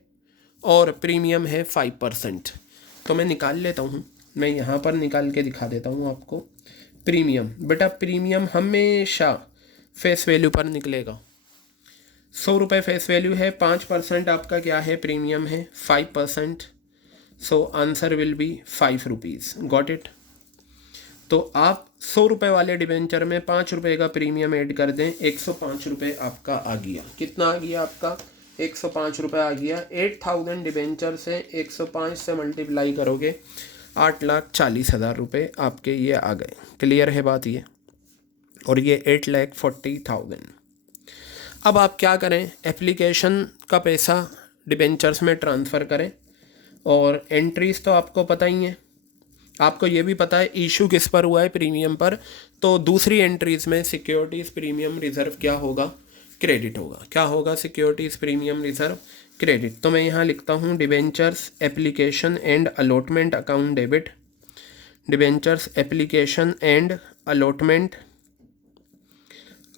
और प्रीमियम है 5%। तो मैं निकाल लेता हूँ, मैं यहाँ पर निकाल के दिखा देता हूँ आपको। प्रीमियम, बेटा प्रीमियम हमेशा फेस वैल्यू पर निकलेगा। ₹100 फेस वैल्यू है, 5% आपका क्या है, प्रीमियम है, 5%। So answer will be ₹5। Got it? तो आप ₹100 वाले डिबेंचर में ₹5 का प्रीमियम ऐड कर दें, ₹105 आपका आ गया। कितना आ गया आपका? ₹105 आ गया। 8,000 डिबेंचर से 105 से मल्टीप्लाई करोगे, 8,40,000 रुपये आपके ये आ गए। क्लियर है बात ये? और ये 8,40,000। अब आप क्या करें, एप्लीकेशन का पैसा डिबेंचर्स में ट्रांसफ़र करें, और एंट्रीज़ तो आपको पता ही है, आपको ये भी पता है इशू किस पर हुआ है, प्रीमियम पर। तो दूसरी एंट्रीज़ में सिक्योरिटीज़ प्रीमियम रिज़र्व क्या होगा, क्रेडिट होगा। क्या होगा, सिक्योरिटीज़ प्रीमियम रिज़र्व क्रेडिट। तो मैं यहाँ लिखता हूँ debentures application and allotment account debit, debentures application and allotment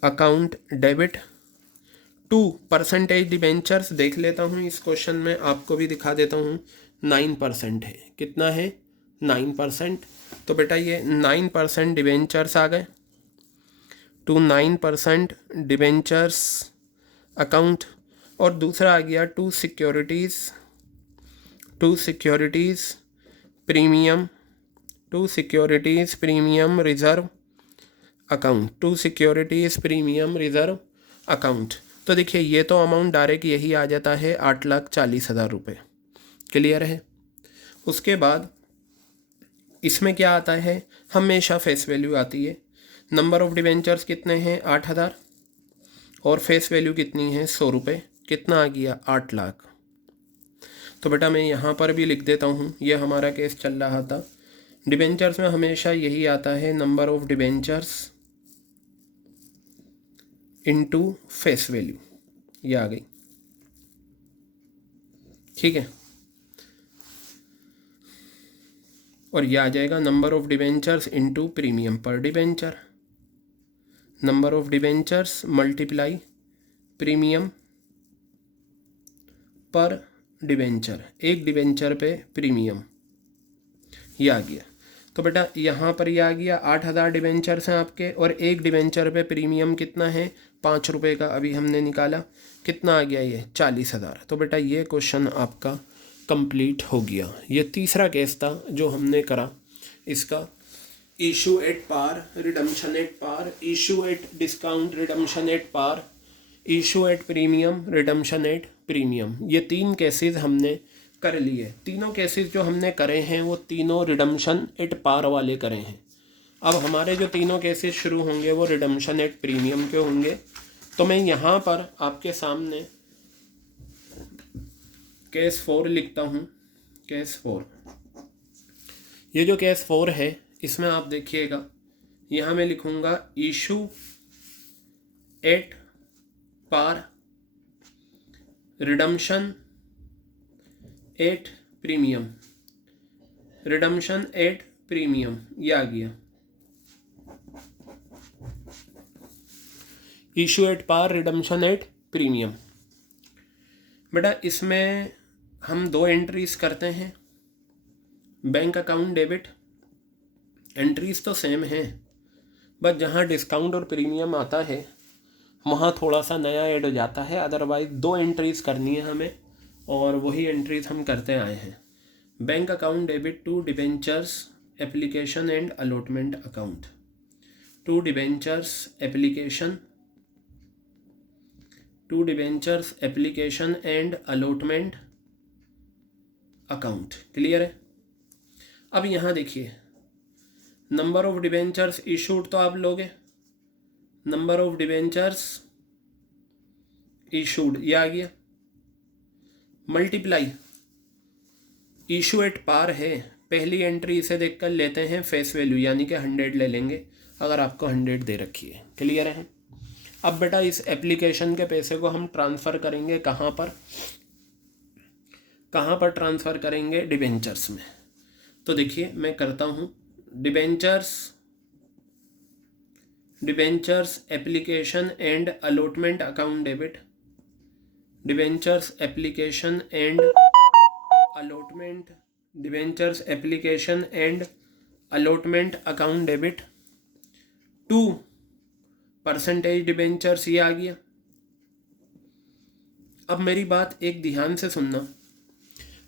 account debit to percentage debentures. देख लेता हूँ इस क्वेश्चन में, आपको भी दिखा देता हूँ। 9% है, कितना है, 9%। तो बेटा ये 9% डिबेंचर्स आ गए, टू 9% डिबेंचर्स अकाउंट। और दूसरा आ गया to securities premium, to securities premium reserve account, to securities premium reserve account. तो देखिए ये तो अमाउंट डायरेक्ट यही आ जाता है 8,40,000 रुपये। क्लियर है? उसके बाद इसमें क्या आता है, हमेशा फेस वैल्यू आती है। नंबर ऑफ डिबेंचर्स कितने हैं, 8,000, और फेस वैल्यू कितनी है, 100 रुपये। कितना आ गया, 8 लाख। तो बेटा मैं यहाँ पर भी लिख देता हूँ, ये हमारा केस चल रहा था। डिबेंचर्स में हमेशा यही आता है, number of debentures into face value, ये आ गई। ठीक है, और ये आ जाएगा number of debentures into premium per debenture, number of debentures multiply premium per debenture, एक डिबेंचर पे प्रीमियम, ये आ गया। तो बेटा यहाँ पर ये आ गया 8,000 डिबेंचर्स हैं आपके, और एक डिबेंचर पे प्रीमियम कितना है, 5 रुपये का अभी हमने निकाला। कितना आ गया ये, 40,000। तो बेटा ये क्वेश्चन आपका कंप्लीट हो गया। ये तीसरा केस था जो हमने करा इसका, issue at par, redemption at par, issue at discount, redemption at par, issue at premium, redemption at premium. ये 3 केसेस हमने कर लिए। तीनों केसेस जो हमने करे हैं वो तीनों रिडम्पशन एट पार वाले करे हैं। अब हमारे जो तीनों केसेस शुरू होंगे वो रिडम्पशन एट प्रीमियम के होंगे। तो मैं यहाँ पर आपके सामने केस 4 लिखता हूँ, केस 4। ये जो केस 4 है इसमें आप देखिएगा, यहाँ मैं लिखूँगा issue at par, redemption at premium, redemption at premium, ये आ गया। Issue at par, redemption at premium. बेटा इसमें हम 2 एंट्रीज करते हैं, बैंक अकाउंट डेबिट। एंट्रीज तो सेम हैं, बस जहाँ डिस्काउंट और प्रीमियम आता है वहाँ थोड़ा सा नया ऐड हो जाता है। अदरवाइज 2 एंट्रीज करनी है हमें, और वही एंट्रीज हम करते आए हैं। Bank account debit to debentures application and allotment account, to debentures application and allotment account. Clear है? अब यहाँ देखिए, नंबर ऑफ डिबेंचर्स इशूड तो आप लोगे, नंबर ऑफ डिबेंचर्स इशूड ये आ गया, मल्टीप्लाई इशू एट पार है, पहली एंट्री इसे देखकर लेते हैं फेस वैल्यू, यानी कि 100 ले लेंगे अगर आपको 100 दे रखी है। क्लियर है? अब बेटा इस एप्लीकेशन के पैसे को हम ट्रांसफ़र करेंगे कहाँ पर ट्रांसफ़र करेंगे, डिबेंचर्स में। तो देखिए मैं करता हूँ, debentures application and allotment account debit, debentures application and allotment, debentures application and allotment account debit to percentage debentures, ये आ गया। अब मेरी बात एक ध्यान से सुनना,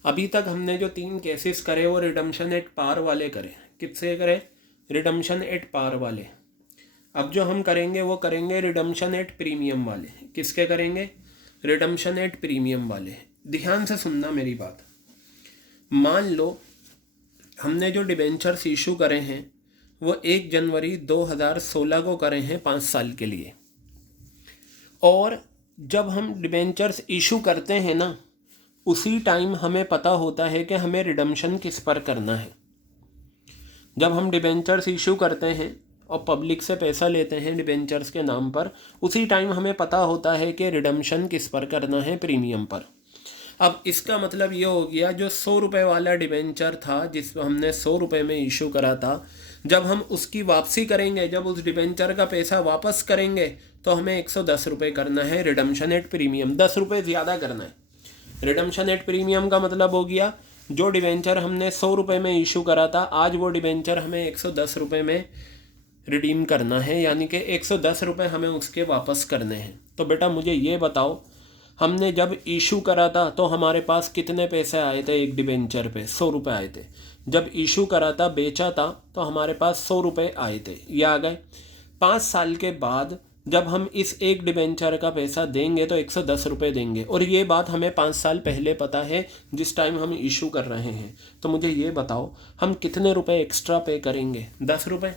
अभी तक हमने जो 3 केसेस करे वो रिडम्पशन एट पार वाले करे। किससे करे? रिडम्पशन एट पार वाले। अब जो हम करेंगे वो करेंगे रिडम्पशन एट प्रीमियम वाले। किसके करेंगे? रिडम्पशन एट प्रीमियम वाले। ध्यान से सुनना मेरी बात। मान लो हमने जो डिबेंचर्स इशू करे हैं वो 1 जनवरी 2016 को करे हैं 5 साल के लिए। और जब हम डिबेंचर्स इशू करते हैं ना, उसी टाइम हमें पता होता है कि हमें रिडम्पशन किस पर करना है। जब हम डिबेंचर्स इशू करते हैं और पब्लिक से पैसा लेते हैं डिबेंचर्स के नाम पर, उसी टाइम हमें पता होता है कि रिडम्पशन किस पर करना है, प्रीमियम पर। अब इसका मतलब ये हो गया, जो 100 रुपये वाला डिबेंचर था जिस हमने 100 रुपये में इशू करा था, जब हम उसकी वापसी करेंगे, जब उस डिबेंचर का पैसा वापस करेंगे, तो हमें 110 रुपये करना है रिडम्पशन एट प्रीमियम, 10 रुपये ज़्यादा करना है। रिडम्पशन एट प्रीमियम का मतलब हो गया, जो डिबेंचर हमने 100 रुपये में इशू करा था, आज वो डिबेंचर हमें 110 रुपये में रिडीम करना है, यानी कि 110 रुपये हमें उसके वापस करने हैं। तो बेटा मुझे ये बताओ, हमने जब इशू करा था तो हमारे पास कितने पैसे आए थे एक डिबेंचर पे? 100 रुपये आए थे। जब इशू करा था, बेचा था, तो हमारे पास 100 रुपये आए थे, ये आ गए। 5 साल के बाद जब हम इस एक डिबेंचर का पैसा देंगे तो 110 रुपये देंगे, और ये बात हमें 5 साल पहले पता है जिस टाइम हम इशू कर रहे हैं। तो मुझे ये बताओ, हम कितने रुपए एक्स्ट्रा पे करेंगे? 10 रुपये।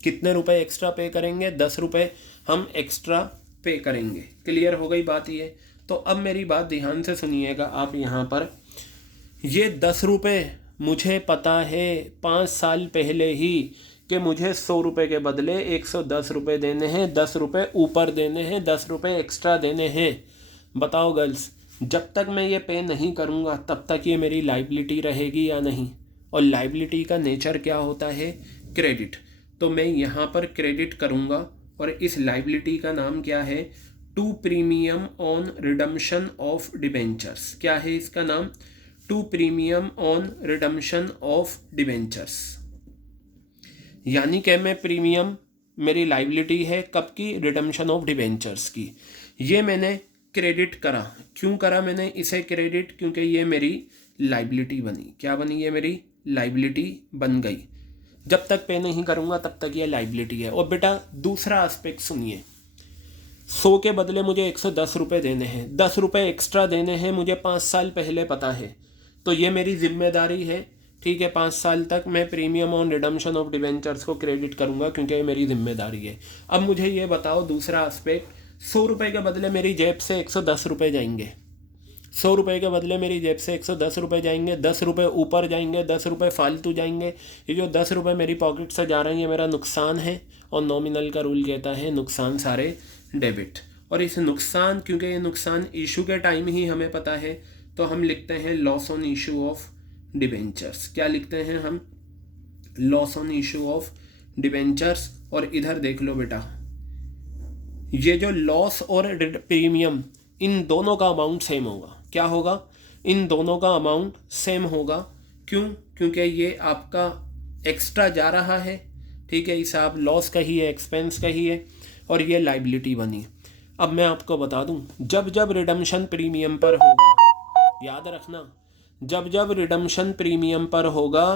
कितने रुपए एक्स्ट्रा पे करेंगे? 10 रुपये हम एक्स्ट्रा पे करेंगे। क्लियर हो गई बात ये? तो अब मेरी बात ध्यान से सुनिएगा आप यहाँ पर। ये 10 रुपये मुझे पता है 5 साल पहले ही कि मुझे 100 रुपये के बदले 110 रुपये देने हैं, 10 रुपये ऊपर देने हैं, 10 रुपये एक्स्ट्रा देने हैं। बताओ गर्ल्स, जब तक मैं ये पे नहीं करूँगा तब तक ये मेरी लाइबिलिटी रहेगी या नहीं? और लाइबिलिटी का नेचर क्या होता है? क्रेडिट। तो मैं यहाँ पर क्रेडिट करूँगा, और इस लाइबिलिटी का नाम क्या है? To premium on redemption of debentures. क्या है इसका नाम? To premium on redemption of debentures. यानी कि मैं प्रीमियम, मेरी लाइबिलिटी है कब की? रिडम्पशन ऑफ डिबेंचर्स की। ये मैंने क्रेडिट करा। क्यों करा मैंने इसे क्रेडिट? क्योंकि ये मेरी लाइबिलिटी बनी। क्या बनी? ये मेरी लाइबिलिटी बन गई। जब तक पे नहीं करूँगा तब तक ये लाइबिलिटी है। और बेटा दूसरा एस्पेक्ट सुनिए, 100 के बदले मुझे 110 रुपये देने हैं, 10 रुपये एक्स्ट्रा देने हैं, मुझे 5 साल पहले पता है, तो ये मेरी जिम्मेदारी है। ठीक है, 5 साल तक मैं premium on redemption of debentures को क्रेडिट करूँगा क्योंकि ये मेरी जिम्मेदारी है। अब मुझे ये बताओ दूसरा एस्पेक्ट, 100 रुपये के बदले मेरी जेब से 110 रुपये जाएंगे। 100 रुपये के बदले मेरी जेब से 110 रुपये जाएंगे, 10 रुपये ऊपर जाएंगे, 10 रुपये फालतू जाएंगे। ये जो 10 रुपये मेरी पॉकेट से जा रहे हैं ये मेरा नुकसान है, और नॉमिनल का रूल कहता है नुकसान सारे डेबिट। और इस नुकसान, क्योंकि ये नुकसान इशू के टाइम ही हमें पता है, तो हम लिखते हैं loss on issue of debentures. क्या लिखते हैं हम? Loss on issue of debentures. और इधर देख लो बेटा, ये जो लॉस और प्रीमियम, इन दोनों का अमाउंट सेम होगा। क्या होगा? इन दोनों का अमाउंट सेम होगा। क्यों? क्योंकि ये आपका एक्स्ट्रा जा रहा है, ठीक है, हिसाब लॉस का ही है, एक्सपेंस का ही है, और ये लाइबिलिटी बनी। अब मैं आपको बता दूं, जब जब रिडम्पशन प्रीमियम पर होगा, याद रखना, जब जब रिडम्पशन प्रीमियम पर होगा,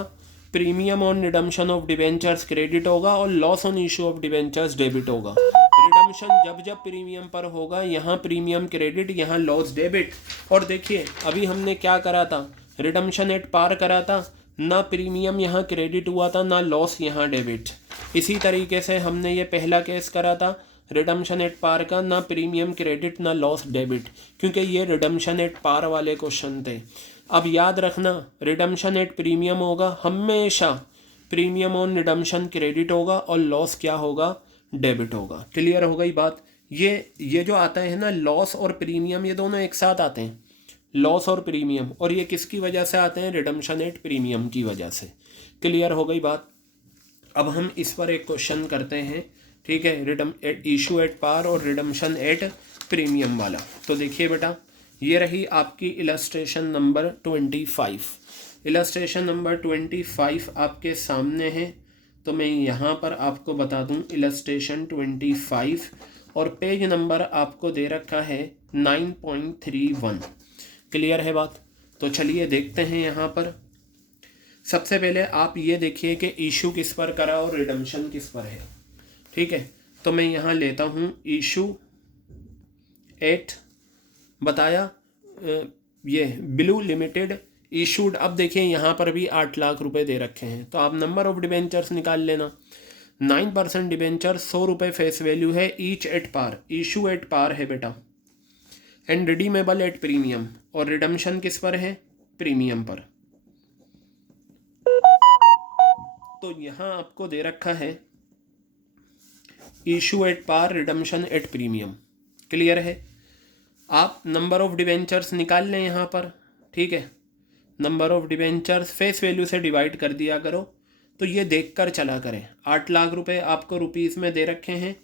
premium on redemption of debentures credit होगा और loss on issue of debentures debit होगा। रिडम्पशन जब जब प्रीमियम पर होगा, यहाँ प्रीमियम क्रेडिट, यहाँ लॉस डेबिट। और देखिए अभी हमने क्या करा था? रिडम्पशन एट पार करा था, ना प्रीमियम यहाँ क्रेडिट हुआ था, ना लॉस यहाँ डेबिट। इसी तरीके से हमने ये पहला केस करा था रिडम्पशन एट पार का, ना प्रीमियम क्रेडिट ना लॉस डेबिट, क्योंकि ये रिडम्पशन एट पार वाले क्वेश्चन थे। अब याद रखना, रिडम्पशन एट प्रीमियम होगा हमेशा, प्रीमियम ऑन रिडम्पशन क्रेडिट होगा और लॉस क्या होगा? डेबिट होगा। क्लियर हो गई बात? ये जो आता है ना लॉस और प्रीमियम, ये दोनों एक साथ आते हैं, लॉस और प्रीमियम, और ये किसकी वजह से आते हैं? रिडम्पशन एट प्रीमियम की वजह से। क्लियर हो गई बात? अब हम इस पर एक क्वेश्चन करते हैं, ठीक है, इशू एट पार और रिडम्पशन एट प्रीमियम वाला। तो देखिए बेटा, ये रही आपकी इलस्ट्रेशन नंबर 25। इलस्ट्रेशन नंबर 25 आपके सामने है। तो मैं यहाँ पर आपको बता दूँ इलस्ट्रेशन 25, और पेज नंबर आपको दे रखा है 9.31। क्लियर है बात? तो चलिए देखते हैं यहाँ पर। सबसे पहले आप ये देखिए कि इशू किस पर करा और रिडम्पशन किस पर है। ठीक है, तो मैं यहाँ लेता हूँ इशू एट, बताया ये ब्लू लिमिटेड इशूड, अब देखिए यहाँ पर भी 8 लाख रुपए दे रखे हैं, तो आप नंबर ऑफ डिबेंचर्स निकाल लेना। 9% डिबेंचर 100 रुपये फेस वैल्यू है, each at par, issue at par है बेटा, एंड रिडीमेबल एट प्रीमियम, और रिडम्शन किस पर है, प्रीमियम पर। तो यहाँ आपको दे रखा है issue at par, redemption at premium, clear है। आप नंबर ऑफ डिबेंचर्स निकाल लें यहाँ पर, ठीक है। Number of debentures face value से डिवाइड कर दिया करो, तो ये देखकर चला करें। 8 लाख रुपए आपको रुपीज़ में दे रखे हैं,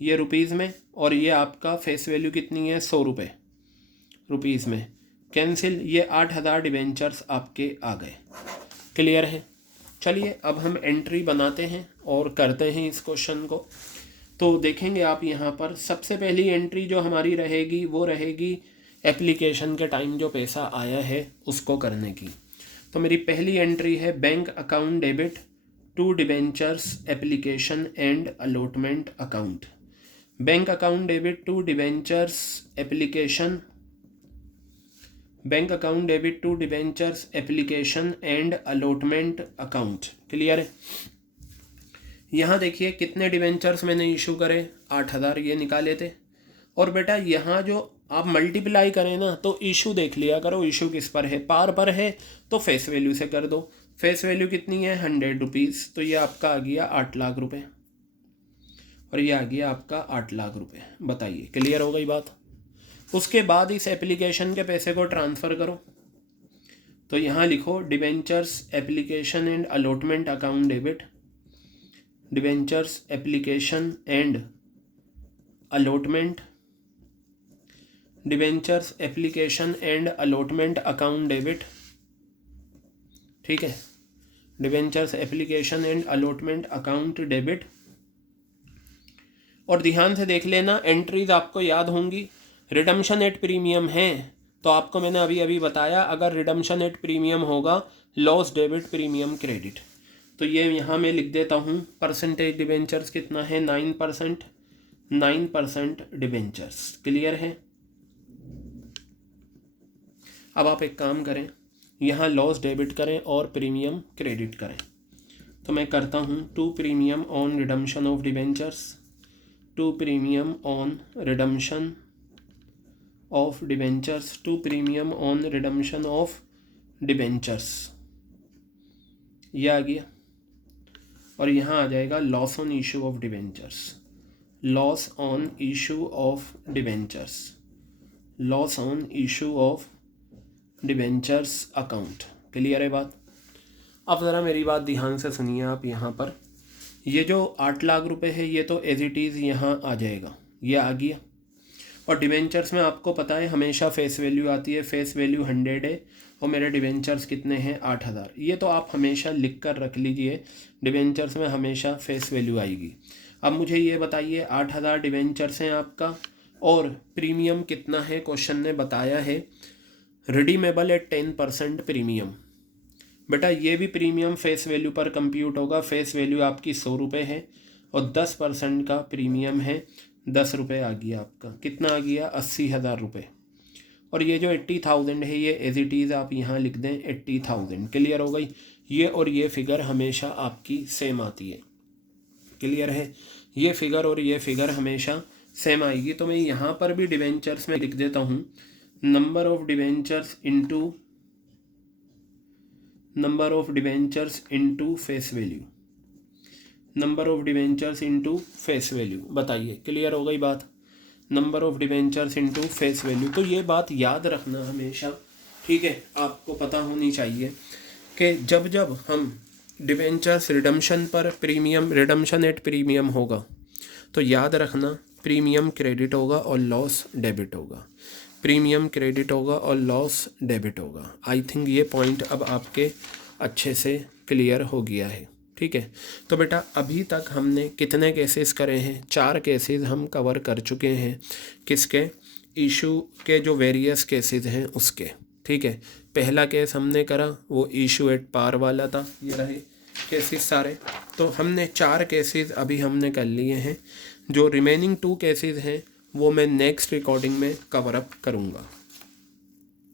ये रुपीज़ में, और ये आपका फेस वैल्यू कितनी है, 100 रुपये रुपीज़ में, कैंसिल, ये 8000 डिबेंचर्स आपके आ गए, क्लियर है। चलिए अब हम एंट्री बनाते हैं और करते हैं इस क्वेश्चन को। तो देखेंगे आप यहाँ पर सबसे पहली एंट्री जो हमारी रहेगी वो रहेगी एप्लीकेशन के टाइम जो पैसा आया है उसको करने की। तो मेरी पहली एंट्री है bank account debit to debentures application and allotment account. Bank account debit to debentures application, bank account debit to debentures application and allotment account, clear है। यहाँ देखिए कितने डिबेंचर्स मैंने इशू करे, 8000 ये निकाले थे। और बेटा यहाँ जो आप मल्टीप्लाई करें ना, तो इशू देख लिया करो, इशू किस पर है, पार पर है, तो फेस वैल्यू से कर दो। फेस वैल्यू कितनी है, 100 रुपीज़, तो ये आपका आ गया 8 लाख रुपए, और ये आ गया आपका 8 लाख रुपए। बताइए क्लियर हो गई बात। उसके बाद इस एप्लीकेशन के पैसे को ट्रांसफ़र करो, तो यहाँ लिखो debentures application and allotment account debit, debentures application and allotment, debentures application and allotment account debit, ठीक है, debentures application and allotment account debit. और ध्यान से देख लेना, एंट्रीज आपको याद होंगी। रिडम्शन एट प्रीमियम है, तो आपको मैंने अभी अभी बताया, अगर रिडम्शन एट प्रीमियम होगा लॉस डेबिट प्रीमियम क्रेडिट। तो ये यहाँ मैं लिख देता हूँ, परसेंटेज डिबेंचर्स कितना है, 9%, 9% डिबेंचर्स, क्लियर है। अब आप एक काम करें, यहाँ लॉस डेबिट करें और प्रीमियम क्रेडिट करें। तो मैं करता हूँ, to premium on redemption of debentures, to premium on redemption of debentures, to premium on redemption of debentures, ये आ गया। और यहाँ आ जाएगा loss on issue of debentures, loss on issue of debentures, loss on issue of debentures account, clear है बात। अब ज़रा मेरी बात ध्यान से सुनिए आप। यहाँ पर ये जो 8 लाख रुपए है, ये तो एज इट इज़ यहाँ आ जाएगा, ये आ गया। और डिबेंचर्स में आपको पता है हमेशा फेस वैल्यू आती है, फेस वैल्यू 100 है, और मेरे डिबेंचर्स कितने हैं, 8000। ये तो आप हमेशा लिख कर रख लीजिए, डिबेंचर्स में हमेशा फेस वैल्यू आएगी। अब मुझे ये बताइए, 8000 डिबेंचर्स हैं आपका, और प्रीमियम कितना है, क्वेश्चन ने बताया है रिडीमेबल एट 10% प्रीमियम। बेटा ये भी प्रीमियम फेस वैल्यू पर कंप्यूट होगा, फेस वैल्यू आपकी 100 रुपये है, और 10% का प्रीमियम है 10 रुपये आ गया आपका, कितना आ गया, 80,000 रुपये। और ये जो 80,000 है, ये एज इट इज़ आप यहाँ लिख दें 80,000, क्लियर हो गई। ये और ये फिगर हमेशा आपकी सेम आती है, क्लियर है। ये फिगर और ये फिगर हमेशा सेम आएगी। तो मैं यहाँ पर भी डिबेंचर्स में लिख देता हूँ number of debentures into, number of debentures into face value, number of debentures into face value. बताइए क्लियर हो गई बात, number of debentures into face value. तो ये बात याद रखना हमेशा, ठीक है, आपको पता होनी चाहिए कि जब जब हम डिबेंचर्स रिडम्शन पर प्रीमियम, रिडम्शन एट प्रीमियम होगा, तो याद रखना प्रीमियम क्रेडिट होगा और लॉस डेबिट होगा, प्रीमियम क्रेडिट होगा और लॉस डेबिट होगा। आई थिंक ये पॉइंट अब आपके अच्छे से क्लियर हो गया है, ठीक है। तो बेटा अभी तक हमने कितने केसेस करे हैं, 4 केसेस हम कवर कर चुके हैं। किसके, इशू के जो वेरियस केसेस हैं उसके, ठीक है। पहला केस हमने करा वो इशू एट पार वाला था, ये रहे केसेस सारे। तो हमने 4 केसेस अभी हमने कर लिए हैं। जो रिमेनिंग 2 केसेस हैं वो मैं नेक्स्ट रिकॉर्डिंग में कवर अप करूँगा।